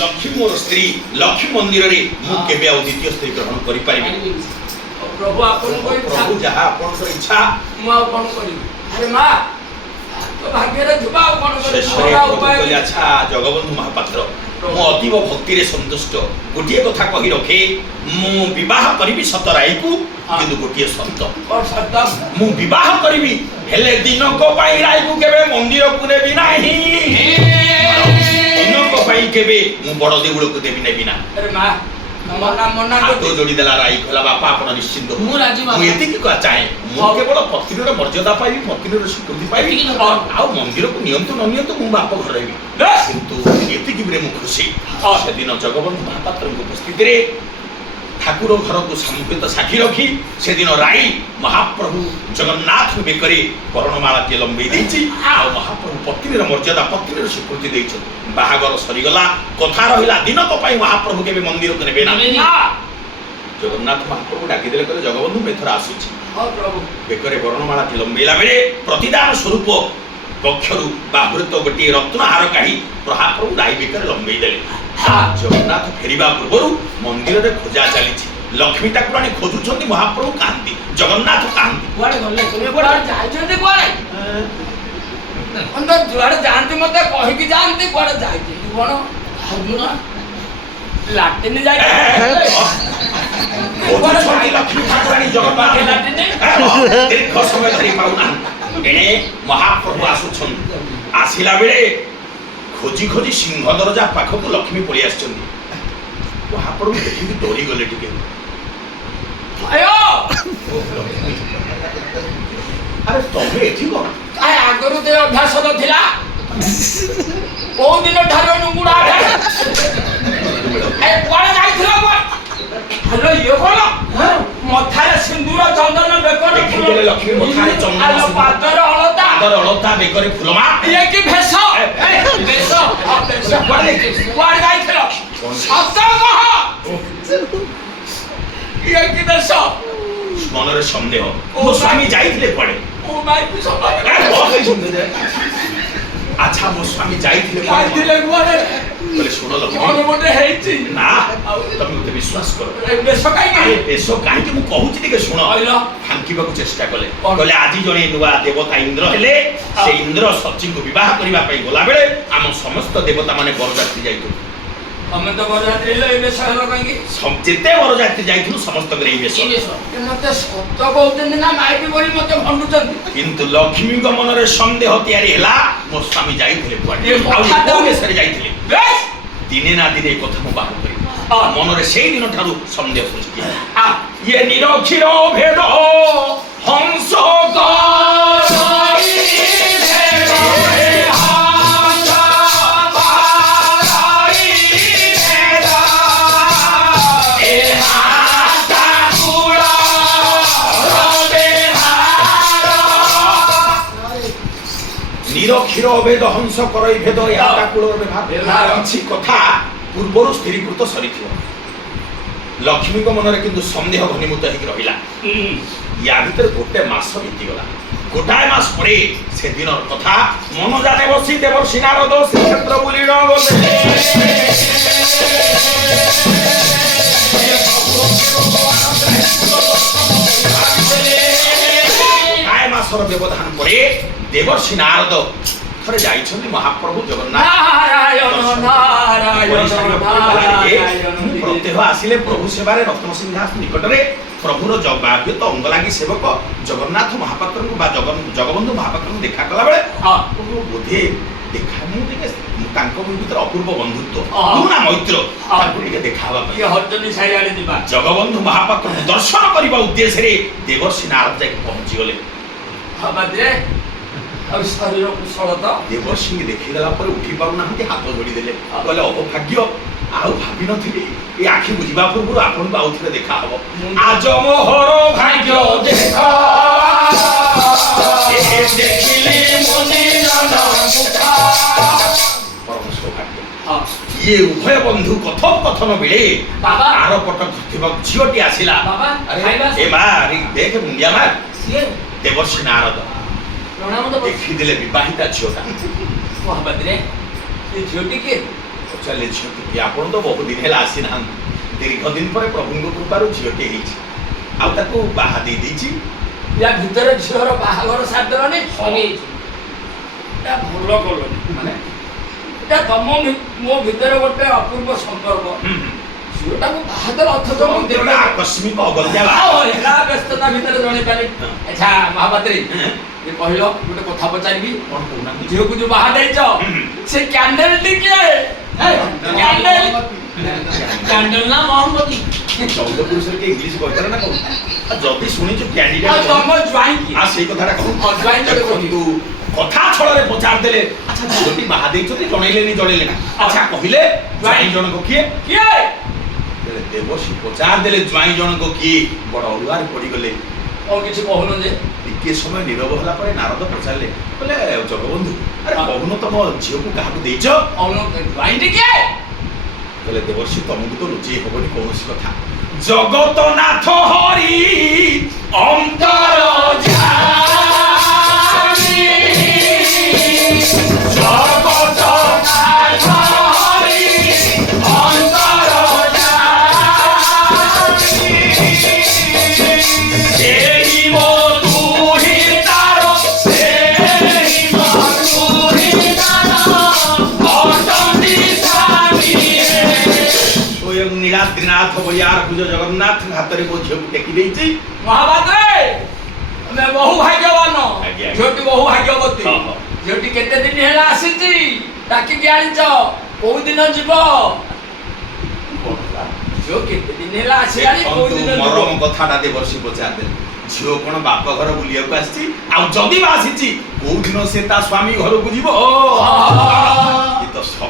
लक्ष्मी मोर स्त्री लक्ष्मी मंदिर रे मु केबे आ द्वितीय स्त्री ग्रहण करि पारिबे प्रभु आपन को इच्छा प्रभु जहा आपन को इच्छा मु आपन करी अरे मां तो भाग्य रे जुबा आपन करी मोरा उपाय अच्छा जगबंधु महापात्र मु अतीव भक्ति रे संतुष्ट गोटिए कथा कहि रखे मु विवाह करिबि सतराई को किंतु गोटिए संत और सत्ता मु विवाह करिबि हेले दिन को पाई राई को केबे मंदिर को नेबि नाही दिन को पाई केबे मु बड़ देउळ को देबि नेबि ना अरे मां मना तो जोड़ी देला राई कहला बापा आपण निश्चिंत मु राजी बाबा मु एति की चाहे मु केवल पत्नीर मर्यादा पाइबि पत्नीर स्वीकृति पाइबि आ मंदिर को नियंत्रण न नियंत्रण मु बाप घर रहबि किंतु एति की रे मु खुशी से दिन जगबंधु महापात्र उपस्थित रे ठाकुर घर को संकेत साक्षी रखी से दिन राई महाप्रभु जगन्नाथ बेकरे कर्णमाला के लंबे देछि आ महाप्रभु पत्नीर मर्यादा पत्नीर स्वीकृति देछि बाहागर सरीगला कथा रहिला दिन को पाई महाप्रभु के मंदिर को नेबे ना जगन्नाथ महाप्रभु डाकी देले करे जगबंधु मेथरा आसुछि हां प्रभु बेकरे वर्णमाला के लंबेला बेले प्रतिदान स्वरूप कक्षरु बाहुरत गोटी रत्नहार काढ़ी महाप्रभु राई बेकरे लंबे देले जगन्नाथ फेरिबा पूर्वरु मंदिर रे खोजा चलीछि लक्ष्मी ठाकुराणी खोजुछंती महाप्रभु कांती जगन्नाथ कांती कुआडे गले तुमे कुआडे जाइछंती कुआडे अंदर जुआडे जानती मते कहि कि जानती कुआडे जाइछी कोन हबुना लाटिन जाई खोजुछंती लक्ष्मी ठाकुराणी जगन्नाथ लाटिन दीर्घ समय धरि पाउना एणे महाप्रभु आसुछन आसिला बेले खोजी खोजी सिंह दरजा पाखक लक्ष्मी पळि आछंती महाप्रभु देखि डोरी गले टिके आयो अरे तबे एथि कोन आय आगरु दे अभ्यास नथिला ओ दिन ठारो नुंगुडा ए कुआडे जाइथिला कोन हेलो ये कोन मथारे सिंदूर चंदन बेकर देखिले लक्ष्मी मथारे चंदन पादर अलता बेकरे फुलमा ये की भेष भेष कुआडे जाइथिला सत कह ये की भेष मनरे संदेह मो स्वामी जाइथिले पड़े ओ माय पिछ अच्छा मो स्वामी जाइथिले जाइथिले कुआडे बोले सुन लक्ष्मी कोन मोटे हेछि ना तुम मते विश्वास करो ए भेष काई अरे बेसो काहे कि मु कहूची टिके सुन आइलो फांकीबा को चेष्टा कले कहले आज जणे नुवा देवता इंद्र हेले से इंद्र सची को विवाह करबा पई गोला बेले हम समस्त देवता माने बरजाती जाइतु हमें तो बरजाती ले ए भेष हलो काई सब जेते बरजाती जाइतु समस्त करे ई भेष मते सत्य कहउतन ना माइटी बोली मते भंडुचन किंतु लक्ष्मी को मनरे संदेह तयारी हेला मो स्वामी जाइथिले कुआडे आउ बेसरे जाइथिले बेस दिने ना दिने कथा मु बाहर करी मनरे सेई दिन ठारू संदेह सृष्टि आ ये निरक्षीर भेद हंस निरक्षीर भेद हंस करई भेद या काकुलर व्यवहार अछि कथा पूर्वरु स्थिरीकृत सरिथियो लक्ष्मी को मनरे किंतु संदेह घनीभूत हेकि रहिला या भीतर गोटे मास बीती गला गोटाए मास परे से दिन कथा मन जाने बसी देवर्षि नारद श्रीक्षेत्र बुली न गोटे मासर व्यवधान परे देवर्षि नारद थरे जाइछन्ति महाप्रभु जगन्नाथ नारायण नारायण प्रत्यह आसिले प्रभु सेवारे रत्न सिंहासन निकटरे प्रभुर जगबाह्य तो अंग लागि सेवक जगन्नाथ महापात्र को बा जगबंधु महापात्र को देखा कला बेले बोधे देखा मु टिके तांको भीतर अपूर्व बंधुत्व पुना मैत्र तांको टिके देखावा ये हटनी साइड दिबा जगबंधु महापात्र दर्शन करबा उद्देश्य रे देवर्षि नारद जाके पहुंची गले हबादे अब शरीर कुशलता देवर्षि देखिदेला पर उठी पाउ नाहंती हाथ जोड़ी देले कहले अभाग्य आउ भाबी नथिले ए आखि बुझिबा पूर्व आपन को आउथरे देखा हबो आज मोहर भाग्य देखा ଇଏ ଉଭୟ ବନ୍ଧୁ କଥୋପକଥନ ବେଳେ ବାବା। ଆର ପଟ ଥିବା ଝିଅଟି ଆସିଲା। ବାବା, ଆରେ ଖାଇବା ଏ ମା ଆରେ ଦେଖ ମୁଣ୍ଡିଆ ମା ସିଏ ଦେବର୍ଷି ନାରଦ ପ୍ରଣାମ ତ ଦେଖିଦେଲେ ବିବାହିତା ଝିଅଟା। ମହାପାତ୍ରେ ସେ ଝିଅଟି କିଏ? ପଚାରିଲେ ଝିଅଟି କିଏ? ଆପଣ ତ ବହୁ ଦିନ ହେଲା ଆସିନାହାନ୍ତି। ଦୀର୍ଘ ଦିନ ପରେ ପ୍ରଭୁଙ୍କ କୃପାରୁ ଝିଅଟି ହେଇଛି ଆଉ ତାକୁ ବାହା ଦେଇ ଦେଇଛି। ୟା ଭିତରେ ଝିଅର ବାହାଘର ସାରିଦେଲନି ସରିଯାଇଛି। ଏଟା ଭଲ କଲନି। ମାନେ ଏଟା ମୋ ଭିତରେ ଗୋଟେ ଅପୂର୍ବ ସମ୍ପର୍କ। ଝିଅଟାକୁ ବାହା ଦେଲ ଅଥଚ ମୁଁ ଗୋଟେ ଆକସ୍ମିକ ଅଗତ୍ୟା ହେଲା ବ୍ୟସ୍ତତା ଭିତରେ ଜଣେଇ ପାରିଲି। ଆଚ୍ଛା ମହାପାତ୍ରୀ ଏ କହିଲ ଗୋଟେ କଥା ପଚାରିବି। କଣ କହୁନାହାନ୍ତି? ଝିଅକୁ ଯୋଉ ବାହା ଦେଇଛ ସେ କ୍ୟାଣ୍ଡେଲ ଟିକେ କ୍ୟାଣ୍ଡେଲ ନା ମହମବତୀ? ଚଉଦ ପୁରୁଷରେ କିଏ ଇଂଲିଶ କହିଥାର ନା କଣ? ଯଦି ଶୁଣିଛୁ କ୍ୟାଣ୍ଡିଡେଟ୍ ତମ ଜ୍ୱାଇଁ କି? ସେଇ କଥାଟା କହୁ। ଜ୍ୱାଇଁ ଦେଖନ୍ତୁ କଥା ଛଳରେ ପଚାରିଦେଲେ ଆଚ୍ଛା ଝିଅଟି ବାହା ଦେଇଛନ୍ତି ଜଣେଇଲେନି ଜଣେଇଲେ ନା। ଆଚ୍ଛା କହିଲେ ଜ୍ୱାଇଁ ଜଣକ କିଏ? କିଏ? ଦେବର୍ଷି ପଚାରିଦେଲେ ଜ୍ୱାଇଁ ଜଣକ କିଏ? ବଡ ଅଡୁଆରେ ପଡିଗଲେ। ଆଉ କିଛି କହୁନ ଯେ? ଟିକେ ସମୟ ନୀରବ ହେଲା ପରେ ନାରଦ ପଚାରିଲେ କହିଲେ ଜଗବନ୍ଧୁ ଆରେ କହୁନ ତମ ଝିଅକୁ କାହାକୁ ଦେଇଛ? ଜ୍ୱାଇଁଟି କିଏ? କହିଲେ ଦେବର୍ଷି ତମକୁ ତ ଲୁଚେଇ ହବନି କୌଣସି କଥା। ଜଗତନାଥ ହରି ଅନ୍ତର ଜାଣି ଜଗତନାଥ ହରି ଅନ୍ତର ଜାଣି ସେହି ମୋ ତୁହି ତାର ସେହି ମୋ ତୁହି ତାର ଅଟନ୍ତି ସ୍ୱାମୀରେ। ସ୍ୱୟଂ ନୀଳାଦ୍ରିନାଥ ବଳିଆର ପୂଜ ଜଗନ୍ନାଥ ହାତରେ ମୋ ଝିଅକୁ ଟେକି ଦେଇଛି। ମହାପାତ୍ରେ ଆମେ ବହୁ ଭାଗ୍ୟବାନ। ଆଜ୍ଞା। ଝିଅଟି ବହୁ ଭାଗ୍ୟବତୀ। ହଁ, ହଁ। ଝିଅଟି କେତେ ଦିନ ହେଲା ଆସିଛି ଡାକିକି ଆଣିଛ କୋଉ ଦିନ ଯିବ? ଝିଅ କେତେ ଦିନ ହେଲା ଆସିଲାଣି କୋଉ ଦିନ ଯିବ? ମରମ କଥାଟା ଦେବର୍ଷି ପଚାରିଦେଲେ ଝିଅ କଣ ବାପ ଘର ବୁଲିବାକୁ ଆସିଛି? ଆଉ ଯଦି ବା ଆସିଛି କୋଉ ଦିନ ସେ ତା ସ୍ୱାମୀ ଘରକୁ ଯିବ? ଏ ତ ସବୁ